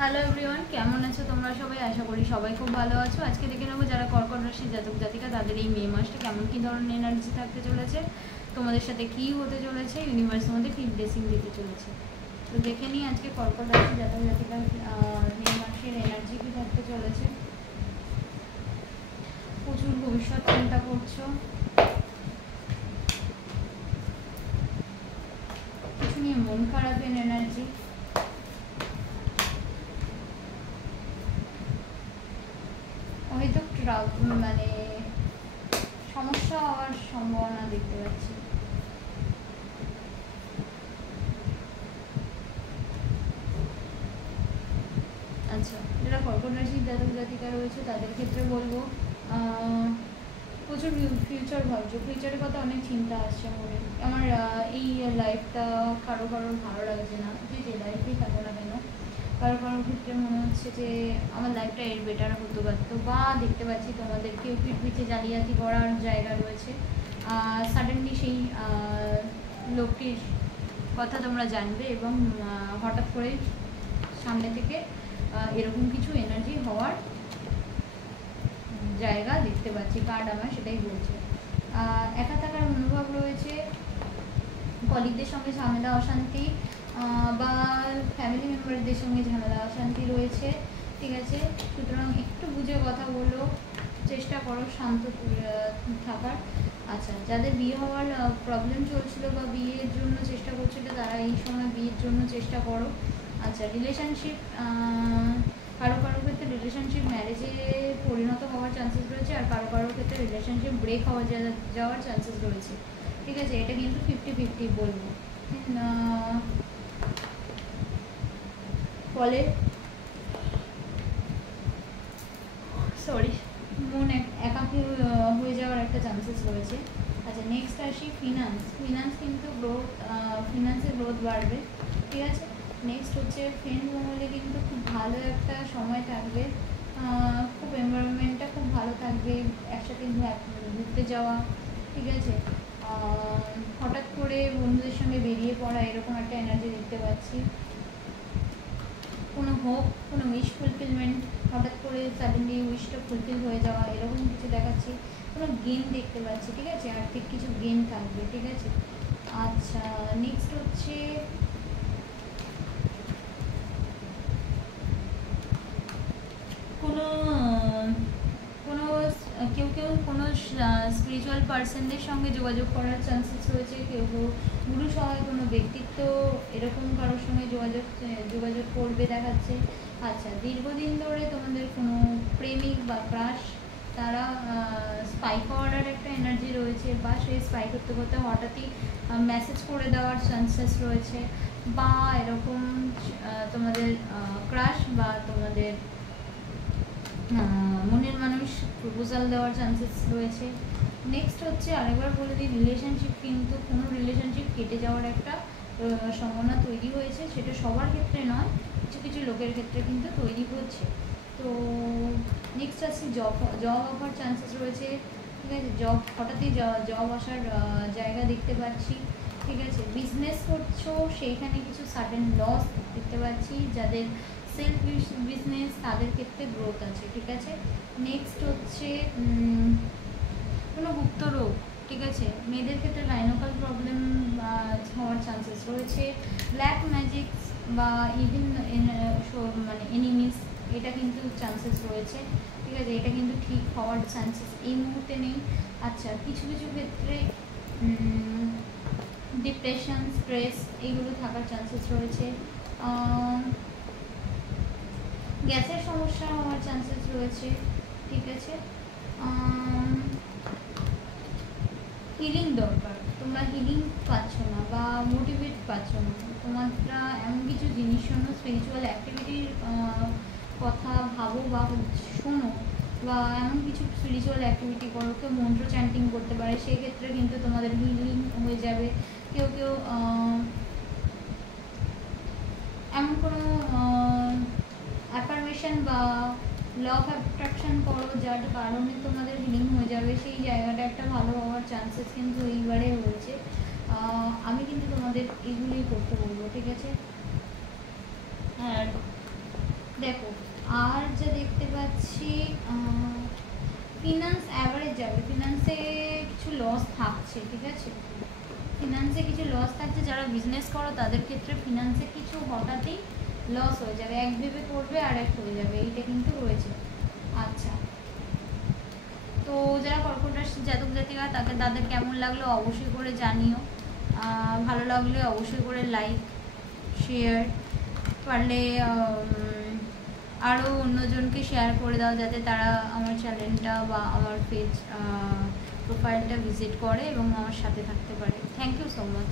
Hello everyone, কেমন আছো তোমরা সবাই? আশা করি সবাই খুব ভালো আছো। আজকে দেখে নেবো যারা কর্কট রাশির জাতক জাতিকা তাদের এই মে মাসটা কেমন কী ধরনের এনার্জি থাকতে চলেছে, তোমাদের সাথে কী হতে চলেছে, ইউনিভার্সের মধ্যে কী ব্লেসিং দিতে চলেছে। তো দেখে নিই আজকে কর্কট রাশির জাতক জাতিকার মে মাসের এনার্জি কী থাকতে চলেছে। প্রচুর ভবিষ্যৎ চিন্তা করছো, কিছু নিয়ে মন খারাপের এনার্জি, হয়তো মানে সমস্যা হওয়ার সম্ভাবনা দেখতে পাচ্ছি। আচ্ছা, যারা কর্কট রাশির জাতক জাতিকা রয়েছে তাদের ক্ষেত্রে বলবো প্রচুর ফিউচার ভাবছো, ফিউচারের কথা অনেক চিন্তা আসছে মনে। আমার এই লাইফটা কারো কারোর ভালো লাগছে না, যে লাইফেই থাকো না কেন কারোর ক্ষেত্রে মনে হচ্ছে যে আমার লাইফটা এর বেটার হতে পারতো, বা দেখতে পাচ্ছি তোমাদের কেউ পিঠে জালিয়াতি করার জায়গা রয়েছে। সাডেনলি সেই লোকটির কথা তোমরা জানবে এবং হঠাৎ করে সামনে থেকে এরকম কিছু এনার্জি হওয়ার জায়গা দেখতে পাচ্ছি। কার্ড আমার সেটাই বলছে। একা থাকার মনোভাব রয়েছে, কলিগদের সঙ্গে ঝামেলা অশান্তি বা ফ্যামিলি মেম্বারদের সঙ্গে ঝামেলা অশান্তি রয়েছে, ঠিক আছে। সুতরাং একটু বুঝে কথা বলো, চেষ্টা করো শান্ত থাকার। আচ্ছা, যাদের বিয়ে হওয়ার প্রবলেম চলছিল বা বিয়ের জন্য চেষ্টা করছিল তারা এই সময় বিয়ের জন্য চেষ্টা করো। আচ্ছা, রিলেশনশিপ কারো ক্ষেত্রে রিলেশনশিপ ম্যারেজে পরিণত হওয়ার চান্সেস রয়েছে, আর কারো ক্ষেত্রে রিলেশনশিপ ব্রেক হওয়া যাওয়ার চান্সেস রয়েছে, ঠিক আছে। এটা কিন্তু 50-50 বলবো। ফলে মন একাকী হয়ে যাওয়ার একটা চান্সেস রয়েছে। আচ্ছা, নেক্সট আসি ফিনান্স কিন্তু ফিনান্সের গ্রোথ বাড়বে, ঠিক আছে। নেক্সট হচ্ছে ফ্রেন্ড মহলে কিন্তু খুব ভালো একটা সময় থাকবে, খুব এনভায়রনমেন্টটা খুব ভালো থাকবে, একসাথে ঘুরতে যাওয়া, ঠিক আছে। হঠাৎ করে বন্ধুদের সঙ্গে বেরিয়ে পড়া, এরকম একটা এনার্জি দেখতে পাচ্ছি। কোনো হোপ, কোনো উইশ ফুলফিলমেন্ট, হঠাৎ করে সাডেনলি উইশটা ফুলফিল হয়ে যাওয়া, এরকম কিছু দেখাচ্ছি। কোনো গেম দেখতে পাচ্ছি, ঠিক আছে, আর্থিক কিছু গেম থাকবে, ঠিক আছে। আচ্ছা, নেক্সট হচ্ছে কেউ কোনো স্পিরিচুয়াল পার্সনদের সঙ্গে যোগাযোগ করার চান্সেস রয়েছে, কেউ গুরু সহায় কোনো ব্যক্তিত্ব এরকম কারোর সঙ্গে যোগাযোগ করবে দেখাচ্ছে। আচ্ছা, দীর্ঘদিন ধরে তোমাদের কোনো প্রেমিক বা ক্রাশ তারা স্পাই করার একটা এনার্জি রয়েছে, বা সেই স্পাই করতে করতে হঠাৎই মেসেজ করে দেওয়ার চান্সেস রয়েছে, বা এরকম তোমাদের ক্রাশ বা তোমাদের মনের মানুষ প্রপোজাল দেওয়ার চান্সেস রয়েছে। নেক্সট হচ্ছে আরেকবার বলে দিই, রিলেশনশিপ কিন্তু কোনো রিলেশনশিপ কেটে যাওয়ার একটা সম্ভাবনা তৈরি হয়েছে, সেটা সবার ক্ষেত্রে নয়, কিছু কিছু লোকের ক্ষেত্রে কিন্তু তৈরি হচ্ছে। তো নেক্সট আসছে জব অফার চান্সেস রয়েছে, ঠিক আছে। হঠাৎই জব আসার জায়গা দেখতে পাচ্ছি, ঠিক আছে। বিজনেস করছো সেইখানে কিছু সাডেন লস দেখতে পাচ্ছি, যাদের সেলফ বিজনেস তাদের ক্ষেত্রে গ্রোথ আছে, ঠিক আছে। নেক্সট হচ্ছে কোনো গুপ্ত রোগ, ঠিক আছে। মেয়েদের ক্ষেত্রে গাইনোকাল প্রবলেম হওয়ার চান্সেস রয়েছে, ব্ল্যাক ম্যাজিক বা ইভিন মানে এনিমিস, এটা কিন্তু চান্সেস রয়েছে, ঠিক আছে। এটা কিন্তু ঠিক হওয়ার চান্সেস এই মুহূর্তে নেই। আচ্ছা, কিছু কিছু ক্ষেত্রে ডিপ্রেশন, স্ট্রেস এইগুলো থাকার চান্সেস রয়েছে, গ্যাসের সমস্যা হওয়ার চান্সেস রয়েছে, ঠিক আছে। হিলিং দরকার, তোমরা হিলিং পাচ্ছ না বা মোটিভেট পাচ্ছ না, তোমরা এমন কিছু জিনিস শোনো, স্পিরিচুয়াল অ্যাক্টিভিটির কথা ভাবো বা শোনো, বা এমন কিছু স্পিরিচুয়াল অ্যাক্টিভিটি করো, কেউ মন্ত্র চ্যান্টিং করতে পারে, সেই ক্ষেত্রে কিন্তু তোমাদের হিলিং হয়ে যাবে। কেউ এমন কোনো অ্যাফার্মেশন বা ল অফ অ্যাট্রাকশন করো যার কারণে তোমাদের হিলিং হয়ে যাবে, সেই জায়গাটা একটা ভালো হওয়ার চান্সেস কিন্তু এইবারে রয়েছে। আমি কিন্তু তোমাদের এগুলোই করতে বলবো, ঠিক আছে। আর দেখো আর যা দেখতে পাচ্ছি ফিনান্স অ্যাভারেজ যাবে, ফিনান্সে কিছু লস থাকছে, ঠিক আছে, ফিনান্সে কিছু লস থাকছে। যারা বিজনেস করো তাদের ক্ষেত্রে ফিনান্সে কিছু হঠাৎই লস হয়ে যাবে, এক ভেবে করবে আর এক হয়ে যাবে, এইটা কিন্তু রয়েছে। আচ্ছা, তো যারা কর্কট রাশি জাতক জাতিকা তাদের কেমন লাগলো অবশ্যই করে জানিও। ভালো লাগলে অবশ্যই করে লাইক শেয়ার, পারলে আরও অন্যজনকে শেয়ার করে দাও যাতে তারা আমার চ্যানেলটা বা আমার পেজ প্রোফাইলটা ভিজিট করে এবং আমার সাথে থাকতে পারে। Thank you so much.